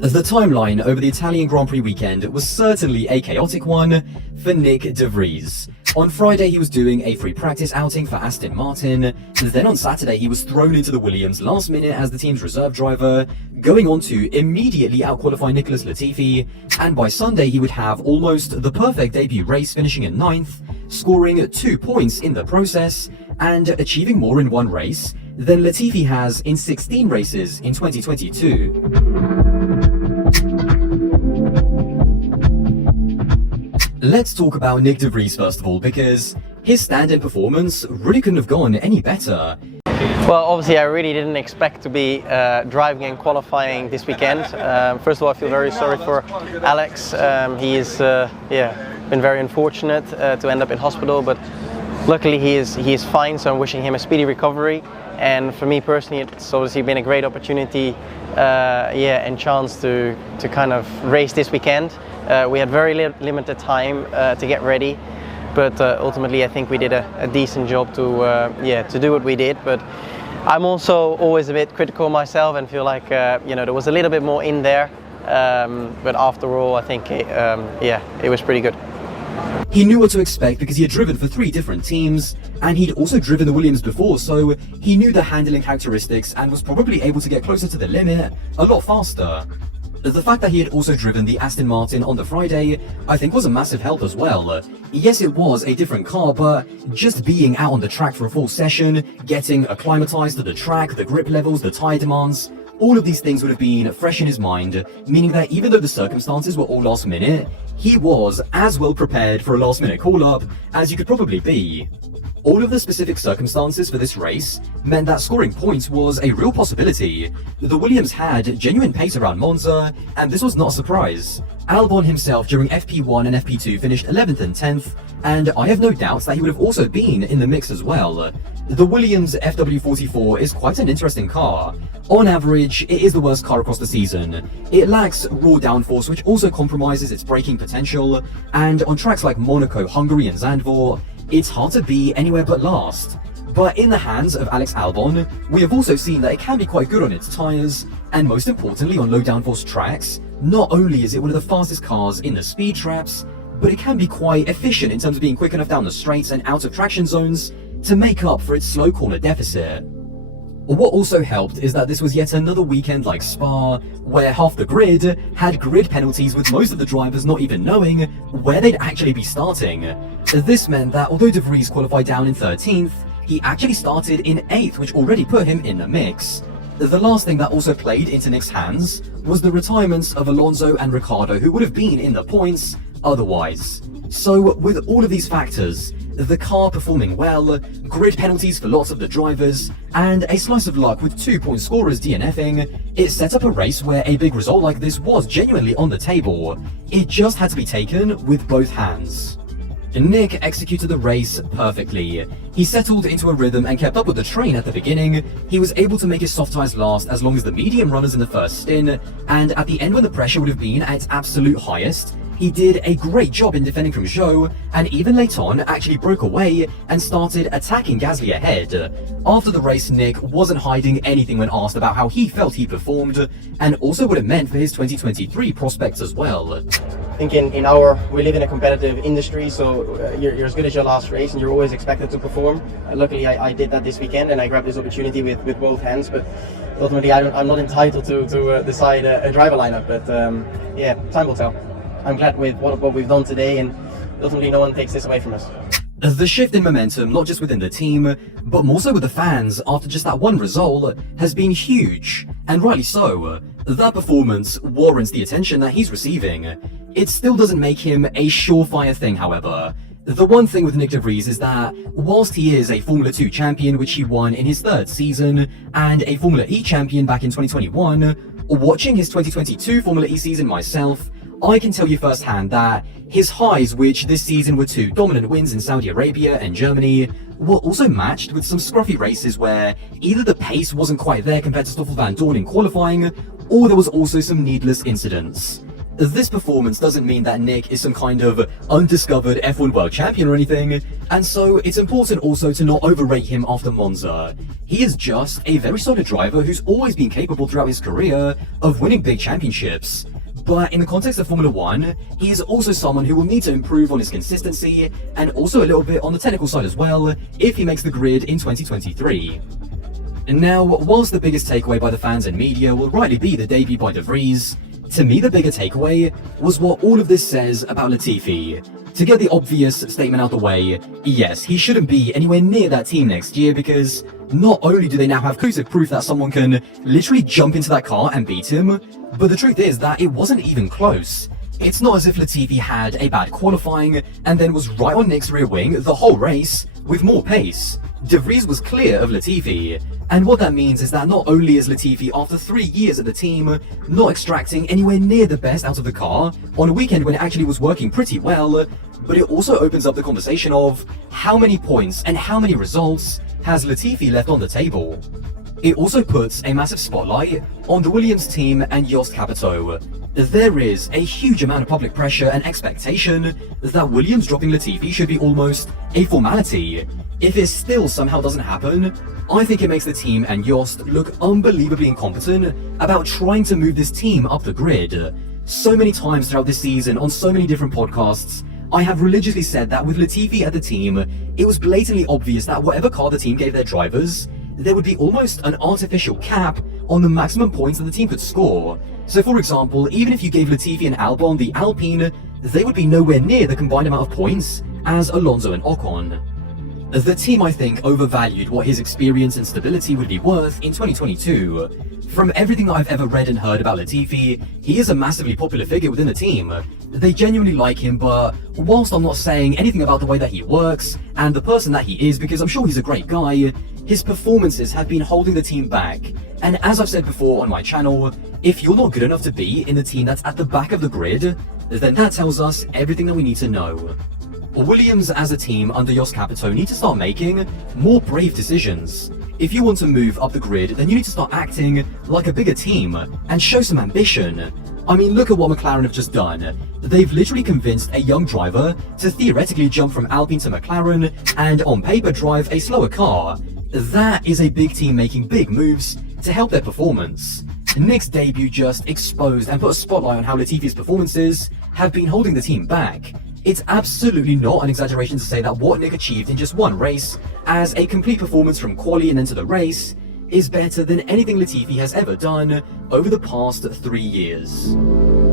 The timeline over the Italian Grand Prix weekend was certainly a chaotic one for Nick de Vries. On Friday he was doing a free practice outing for Aston Martin, then on Saturday he was thrown into the Williams last minute as the team's reserve driver, going on to immediately outqualify Nicholas Latifi, and by Sunday he would have almost the perfect debut race, finishing in 9th, scoring 2 points in the process, and achieving more in one race than Latifi has in 16 races in 2022. Let's talk about Nick de Vries first of all, because his stand-in performance really couldn't have gone any better. Well, obviously I really didn't expect to be driving and qualifying this weekend. First of all, I feel very sorry for Alex. He's been very unfortunate to end up in hospital, but luckily he is fine, so I'm wishing him a speedy recovery. And for me personally, it's obviously been a great opportunity and chance to kind of race this weekend. We had very limited time to get ready, but ultimately I think we did a decent job to do what we did. But I'm also always a bit critical myself and feel like there was a little bit more in there. But after all, I think it was pretty good. He knew what to expect because he had driven for 3 different teams, and he'd also driven the Williams before, so he knew the handling characteristics and was probably able to get closer to the limit a lot faster. The fact that he had also driven the Aston Martin on the Friday, I think, was a massive help as well. Yes, it was a different car, but just being out on the track for a full session, getting acclimatized to the track, the grip levels, the tyre demands, all of these things would have been fresh in his mind, meaning that even though the circumstances were all last minute, he was as well prepared for a last minute call-up as you could probably be. All of the specific circumstances for this race meant that scoring points was a real possibility. The Williams had genuine pace around Monza, and this was not a surprise. Albon himself during FP1 and FP2 finished 11th and 10th, and I have no doubts that he would have also been in the mix as well. The Williams FW44 is quite an interesting car. On average, it is the worst car across the season. It lacks raw downforce, which also compromises its braking potential, and on tracks like Monaco, Hungary and Zandvoort, it's hard to be anywhere but last. But in the hands of Alex Albon, we have also seen that it can be quite good on its tyres, and most importantly on low downforce tracks. Not only is it one of the fastest cars in the speed traps, but it can be quite efficient in terms of being quick enough down the straights and out of traction zones to make up for its slow corner deficit. What also helped is that this was yet another weekend like Spa, where half the grid had grid penalties, with most of the drivers not even knowing where they'd actually be starting. This meant that although de Vries qualified down in 13th, he actually started in 8th, which already put him in the mix. The last thing that also played into Nick's hands was the retirements of Alonso and Ricciardo, who would have been in the points otherwise. So with all of these factors, the car performing well, grid penalties for lots of the drivers, and a slice of luck with 2-point scorers DNFing, it set up a race where a big result like this was genuinely on the table. It just had to be taken with both hands. Nick executed the race perfectly. He settled into a rhythm and kept up with the train at the beginning. He was able to make his soft tyres last as long as the medium runners in the first stint, and at the end when the pressure would have been at its absolute highest, he did a great job in defending from Zhou, and even late on actually broke away and started attacking Gasly ahead. After the race, Nick wasn't hiding anything when asked about how he felt he performed, and also what it meant for his 2023 prospects as well. I think we live in a competitive industry, so you're as good as your last race and you're always expected to perform. Luckily I did that this weekend and I grabbed this opportunity with both hands, but ultimately I'm not entitled to decide a driver lineup, but time will tell. I'm glad with what we've done today, and ultimately no one takes this away from us. The shift in momentum, not just within the team, but more so with the fans after just that one result, has been huge, and rightly so. That performance warrants the attention that he's receiving. It still doesn't make him a surefire thing, however. The one thing with Nick de Vries is that, whilst he is a Formula 2 champion, which he won in his 3rd season, and a Formula E champion back in 2021, watching his 2022 Formula E season myself, I can tell you firsthand that his highs, which this season were 2 dominant wins in Saudi Arabia and Germany, were also matched with some scruffy races where either the pace wasn't quite there compared to Stoffel Van Dorn in qualifying, or there was also some needless incidents. This performance doesn't mean that Nick is some kind of undiscovered F1 world champion or anything, and so it's important also to not overrate him after Monza. He is just a very solid driver who's always been capable throughout his career of winning big championships. But in the context of Formula 1, he is also someone who will need to improve on his consistency and also a little bit on the technical side as well if he makes the grid in 2023. Now, whilst the biggest takeaway by the fans and media will rightly be the debut by De Vries, to me the bigger takeaway was what all of this says about Latifi. To get the obvious statement out the way, yes, he shouldn't be anywhere near that team next year because not only do they now have conclusive proof that someone can literally jump into that car and beat him, but the truth is that it wasn't even close. It's not as if Latifi had a bad qualifying and then was right on Nick's rear wing the whole race with more pace. De Vries was clear of Latifi, and what that means is that not only is Latifi, after 3 years at the team, not extracting anywhere near the best out of the car on a weekend when it actually was working pretty well, but it also opens up the conversation of how many points and how many results has Latifi left on the table. It also puts a massive spotlight on the Williams team and Jost Capito. There is a huge amount of public pressure and expectation that Williams dropping Latifi should be almost a formality. If it still somehow doesn't happen, I think it makes the team and Jost look unbelievably incompetent about trying to move this team up the grid. So many times throughout this season on so many different podcasts, I have religiously said that with Latifi at the team, it was blatantly obvious that whatever car the team gave their drivers, there would be almost an artificial cap on the maximum points that the team could score. So for example, even if you gave Latifi and Albon the Alpine, they would be nowhere near the combined amount of points as Alonso and Ocon. The team, I think, overvalued what his experience and stability would be worth in 2022. From everything that I've ever read and heard about Latifi, he is a massively popular figure within the team. They genuinely like him, but whilst I'm not saying anything about the way that he works and the person that he is, because I'm sure he's a great guy, his performances have been holding the team back. And as I've said before on my channel, if you're not good enough to be in the team that's at the back of the grid, then that tells us everything that we need to know. Williams as a team under Jost Capito need to start making more brave decisions. If you want to move up the grid, then you need to start acting like a bigger team and show some ambition. I mean, look at what McLaren have just done. They've literally convinced a young driver to theoretically jump from Alpine to McLaren and on paper drive a slower car. That is a big team making big moves to help their performance. Nick's debut just exposed and put a spotlight on how Latifi's performances have been holding the team back. It's absolutely not an exaggeration to say that what Nick achieved in just one race, as a complete performance from quali and into the race, is better than anything Latifi has ever done over the past 3 years.